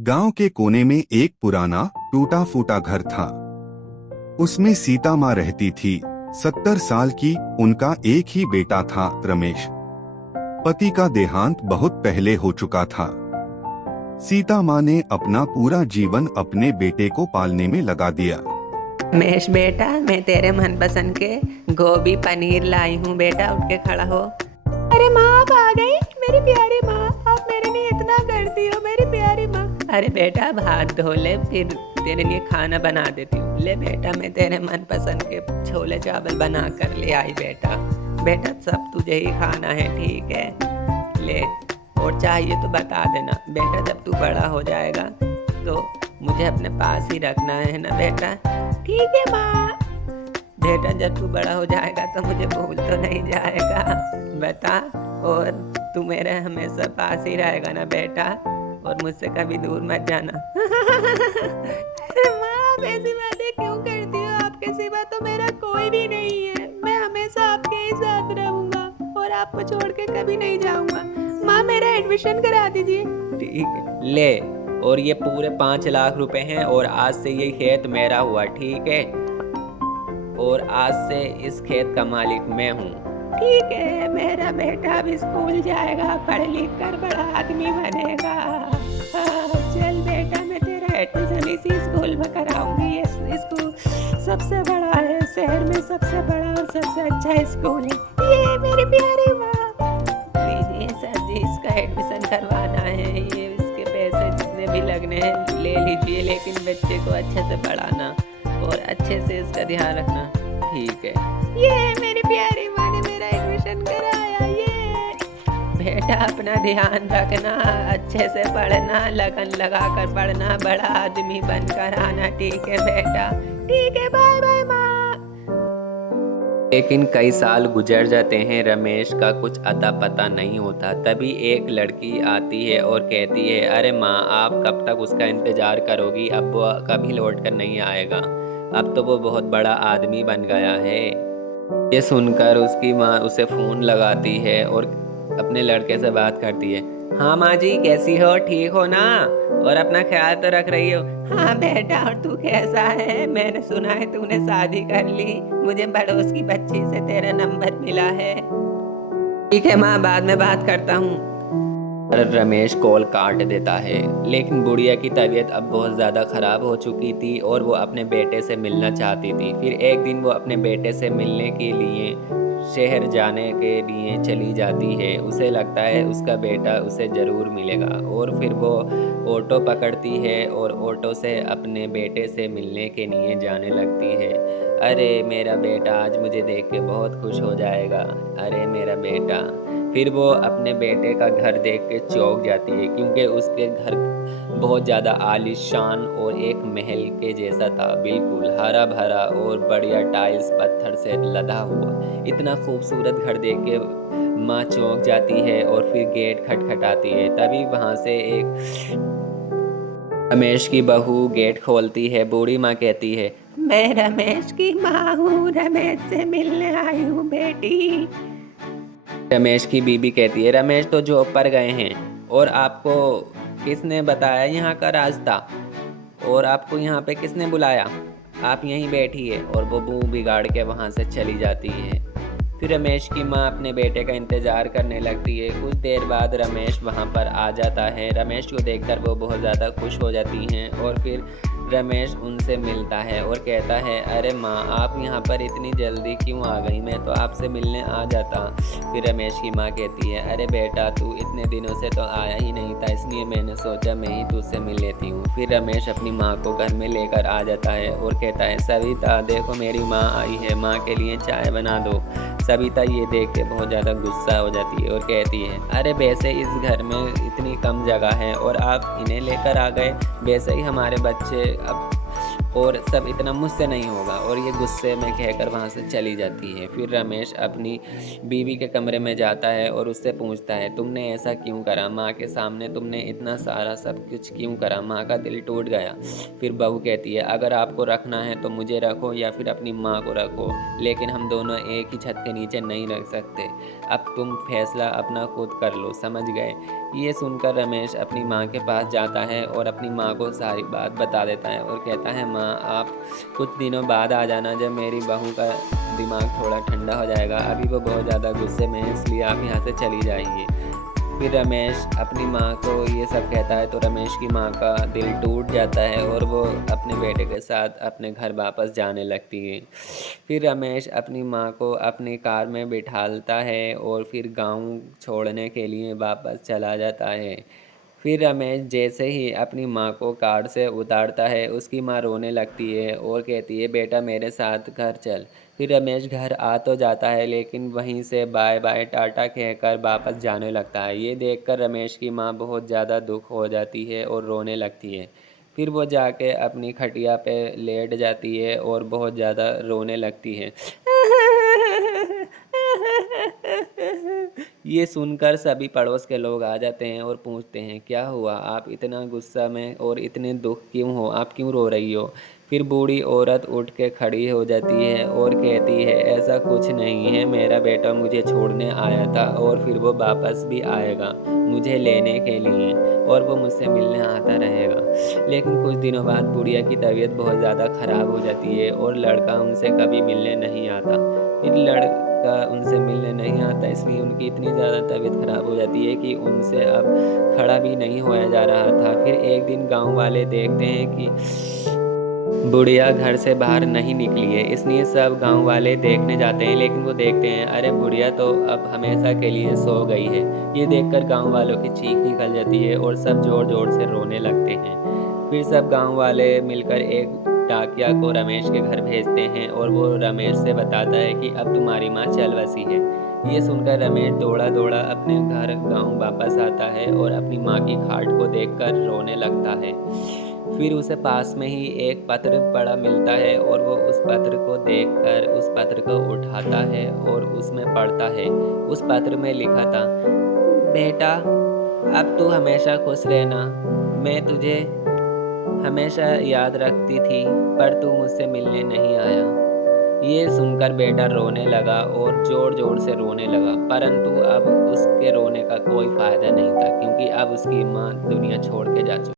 गांव के कोने में एक पुराना टूटा फूटा घर था। उसमें सीता माँ रहती थी। 70 साल की उनका एक ही बेटा था, रमेश। पति का देहांत बहुत पहले हो चुका था। सीता माँ ने अपना पूरा जीवन अपने बेटे को पालने में लगा दिया। रमेश बेटा, मैं तेरे मनपसंद के गोभी पनीर लाई हूँ। बेटा उठ के खड़ा हो। अरे माँ, आप आ गई। मेरी प्यारी माँ, आप मेरे लिए इतना करती हो, मेरी प्यारी माँ। अरे बेटा, अब हाथ धो ले, फिर तेरे लिए खाना बना देती हूँ। ले बेटा, मैं तेरे मनपसंद के छोले चावल बना कर ले आई। बेटा बेटा, सब तुझे ही खाना है, ठीक है? ले, और चाहिए तो बता देना। बेटा, जब तू बड़ा हो जाएगा तो मुझे अपने पास ही रखना है ना बेटा? ठीक है माँ। बेटा, जब तू बड़ा हो जाएगा तो मुझे भूल तो नहीं जाएगा, बता? और तू मेरे हमेशा पास ही रहेगा ना बेटा? और मुझसे कभी दूर मत जाना। अरे माँ, आप ऐसी बातें क्यों करती हो? आपके सिवा तो मेरा कोई भी नहीं है। मैं हमेशा आपके ही साथ रहूंगा और आपको छोड़ के कभी नहीं जाऊंगा। माँ, मेरा एडमिशन करा दीजिए। ठीक है, ले। और ये पूरे 5 लाख रुपए हैं, और आज से ये खेत मेरा हुआ, ठीक है? और आज से इस खेत का मालिक मैं हूँ। ठीक है, मेरा बेटा अब स्कूल जाएगा, पढ़ लिख कर बड़ा आदमी बनेगा। चल बेटा, मैं तेरा एडमिशन इसी स्कूल में कराऊंगी। ये स्कूल सबसे बड़ा है, शहर में सबसे बड़ा और सबसे अच्छा स्कूल है। ये मेरी प्यारी माँ। लीजिए सर जी, इसका एडमिशन करवाना है। ये इसके पैसे जितने भी लगने हैं ले लीजिए, लेकिन बच्चे को अच्छे से पढ़ाना और अच्छे से इसका ध्यान रखना, ठीक है? ये मेरी प्यारी माँ ने मेरा एडमिशन कराया। ये बेटा, अपना ध्यान रखना, अच्छे से पढ़ना, लगन लगा कर पढ़ना, बड़ा आदमी बनकर आना, ठीक है बेटा? ठीक है, बाय बाय माँ। लेकिन कई साल गुजर जाते हैं, रमेश का कुछ अता पता नहीं होता। तभी एक लड़की आती है और कहती है, अरे माँ, आप कब तक उसका इंतज़ार करोगी? अब वो कभी लौट कर नहीं आएगा। अब तो वो बहुत बड़ा आदमी बन गया है। ये सुनकर उसकी माँ उसे फ़ोन लगाती है और अपने लड़के से बात करती है। हाँ माँ जी, कैसी हो? ठीक हो ना? और अपना ख्याल तो रख रही हो? हाँ बेटा, और तू कैसा है? मैंने सुना है तूने शादी कर ली। मुझे पड़ोस की बच्ची से तेरा नंबर मिला है। ठीक है माँ, बाद में बात करता हूँ। रमेश कॉल काट देता है। लेकिन बुढ़िया की तबीयत अब बहुत ज़्यादा ख़राब हो चुकी थी और वो अपने बेटे से मिलना चाहती थी। फिर एक दिन वो अपने बेटे से मिलने के लिए शहर जाने के लिए चली जाती है। उसे लगता है उसका बेटा उसे ज़रूर मिलेगा, और फिर वो ऑटो पकड़ती है और ऑटो से अपने बेटे से मिलने के लिए जाने लगती है। अरे मेरा बेटा आज मुझे देख के बहुत खुश हो जाएगा। अरे मेरा बेटा। फिर वो अपने बेटे का घर देख के चौंक जाती है, क्योंकि उसके घर बहुत ज़्यादा आलीशान और एक महल के जैसा था, बिल्कुल हरा भरा और बढ़िया टाइल्स पत्थर से लदा हुआ। इतना खूबसूरत घर देख के माँ चौंक जाती है और फिर गेट खटखटाती है। तभी वहाँ से एक रमेश की बहू गेट खोलती है। बूढ़ी माँ कहती है, मैं रमेश की माँ हूँ, रमेश से मिलने आई हूँ बेटी। रमेश की बीबी कहती है, रमेश तो जॉब पर गए हैं, और आपको किसने बताया यहाँ का रास्ता? और आपको यहाँ पे किसने बुलाया? आप यहीं बैठिए। और वो मुंह बिगाड़ के वहाँ से चली जाती है। फिर रमेश की माँ अपने बेटे का इंतज़ार करने लगती है। कुछ देर बाद रमेश वहाँ पर आ जाता है। रमेश को देखकर वो बहुत ज़्यादा खुश हो जाती हैं, और फिर रमेश उनसे मिलता है और कहता है, अरे माँ, आप यहाँ पर इतनी जल्दी क्यों आ गई? मैं तो आपसे मिलने आ जाता। फिर रमेश की माँ कहती है, अरे बेटा, तू इतने दिनों से तो आया ही नहीं था, इसलिए मैंने सोचा मैं ही तुझसे मिल लेती हूँ। फिर रमेश अपनी माँ को घर में लेकर आ जाता है और कहता है, सविता देखो, मेरी माँ आई है, माँ के लिए चाय बना दो। सविता ये देख के बहुत ज़्यादा गुस्सा हो जाती है और कहती है, अरे वैसे इस घर में इतनी कम जगह है और आप इन्हें लेकर आ गए। वैसे ही हमारे बच्चे अब और सब इतना मुझसे नहीं होगा, और ये गुस्से में कहकर वहाँ से चली जाती है। फिर रमेश अपनी बीवी के कमरे में जाता है और उससे पूछता है, तुमने ऐसा क्यों करा? माँ के सामने तुमने इतना सारा सब कुछ क्यों करा? माँ का दिल टूट गया। फिर बहू कहती है, अगर आपको रखना है तो मुझे रखो या फिर अपनी माँ को रखो, लेकिन हम दोनों एक ही छत के नीचे नहीं रख सकते। अब तुम फैसला अपना खुद कर लो, समझ गए? ये सुनकर रमेश अपनी माँ के पास जाता है और अपनी माँ को सारी बात बता देता है और कहता है, माँ आप कुछ दिनों बाद आ जाना, जब मेरी बहू का दिमाग थोड़ा ठंडा हो जाएगा। अभी वो बहुत ज़्यादा गुस्से में है, इसलिए आप यहाँ से चली जाइए। फिर रमेश अपनी माँ को ये सब कहता है तो रमेश की माँ का दिल टूट जाता है और वो अपने बेटे के साथ अपने घर वापस जाने लगती है। फिर रमेश अपनी माँ को अपनी कार में बिठालता है और फिर गांव छोड़ने के लिए वापस चला जाता है। फिर रमेश जैसे ही अपनी माँ को कार से उतारता है, उसकी माँ रोने लगती है और कहती है, बेटा मेरे साथ घर चल। फिर रमेश घर आ तो जाता है, लेकिन वहीं से बाय बाय टाटा कहकर वापस जाने लगता है। ये देखकर रमेश की माँ बहुत ज़्यादा दुख हो जाती है और रोने लगती है। फिर वो जाके अपनी खटिया पे लेट जाती है और बहुत ज़्यादा रोने लगती है। ये सुनकर सभी पड़ोस के लोग आ जाते हैं और पूछते हैं, क्या हुआ? आप इतना गुस्सा में और इतने दुख क्यों हो? आप क्यों रो रही हो? फिर बूढ़ी औरत उठ के खड़ी हो जाती है और कहती है, ऐसा कुछ नहीं है, मेरा बेटा मुझे छोड़ने आया था और फिर वो वापस भी आएगा मुझे लेने के लिए, और वो मुझसे मिलने आता रहेगा। लेकिन कुछ दिनों बाद बुढ़िया की तबीयत बहुत ज़्यादा ख़राब हो जाती है और लड़का उनसे कभी मिलने नहीं आता। फिर लड़का उनसे मिलने नहीं आता, इसलिए उनकी इतनी ज़्यादा तबीयत ख़राब हो जाती है कि उनसे अब खड़ा भी नहीं होया जा रहा था। फिर एक दिन गांव वाले देखते हैं कि बुढ़िया घर से बाहर नहीं निकली है, इसलिए सब गांव वाले देखने जाते हैं, लेकिन वो देखते हैं, अरे बुढ़िया तो अब हमेशा के लिए सो गई है। ये देखकर गांव वालों की चीख निकल जाती है और सब जोर जोर से रोने लगते हैं। फिर सब गांव वाले मिलकर एक डाकिया को रमेश के घर भेजते हैं और वो रमेश से बताता है कि अब तुम्हारी माँ चल बसी है। ये सुनकर रमेश दौड़ा दौड़ा अपने घर गांव वापस आता है और अपनी माँ की खाट को देखकर रोने लगता है। फिर उसे पास में ही एक पत्र पड़ा मिलता है और वो उस पत्र को देखकर उस पत्र को उठाता है और उसमें पढ़ता है। उस पत्र में लिखा था, बेटा अब तू हमेशा खुश रहना, मैं तुझे हमेशा याद रखती थी, पर तू मुझसे मिलने नहीं आया। ये सुनकर बेटा रोने लगा और जोर जोर से रोने लगा, परंतु अब उसके रोने का कोई फायदा नहीं था, क्योंकि अब उसकी माँ दुनिया छोड़ के जा चुकी।